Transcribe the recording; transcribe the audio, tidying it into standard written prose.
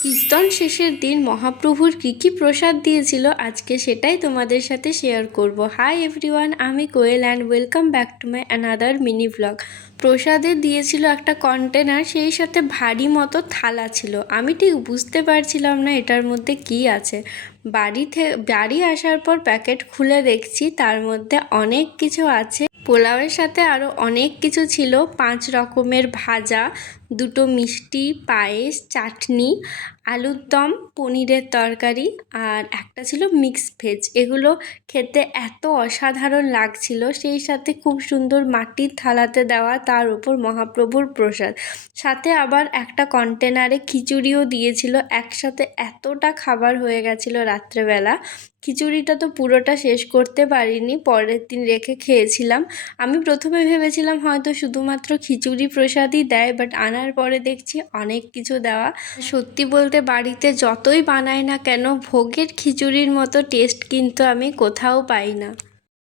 কীর্তন শেষের দিন মহাপ্রভুর কী কী প্রসাদ দিয়েছিল আজকে সেটাই তোমাদের সাথে শেয়ার করব। হাই এভরিওয়ান, আমি Koel and welcome back to my another mini blog. প্রসাদে দিয়েছিল একটা কন্টেনার, সেই সাথে ভারী মতো থালা ছিল। আমি ঠিক বুঝতে পারছিলাম না এটার মধ্যে কি আছে। বাড়ি আসার পর প্যাকেট খুলে দেখছি তার মধ্যে অনেক কিছু আছে। পোলাওয়ের সাথে আরও অনেক কিছু ছিল, 5 রকমের ভাজা, 2টো মিষ্টি, পায়েস, চাটনি, আলুর দম, পনিরের তরকারি আর একটা ছিল মিক্স ভেজ। এগুলো খেতে এত অসাধারণ লাগছিল, সেই সাথে খুব সুন্দর মাটির থালাতে দেওয়া, তার উপর মহাপ্রভুর প্রসাদ। সাথে আবার একটা কন্টেনারে খিচুড়িও দিয়েছিল। একসাথে এতটা খাবার হয়ে গেছিলো রাত্রেবেলা। খিচুড়িটা তো পুরোটা শেষ করতে পারিনি, পরের দিন রেখে খেয়েছিলাম। আমি প্রথমে ভেবেছিলাম হয়তো শুধুমাত্র খিচুড়ি প্রসাদই দেয়, বাট আনার পরে দেখছি অনেক কিছু দেওয়া। সত্যি বলতে বাড়িতে যতই বানাই না কেন, ভোগের খিচুড়ির মতো টেস্ট কিন্তু আমি কোথাও পাই না।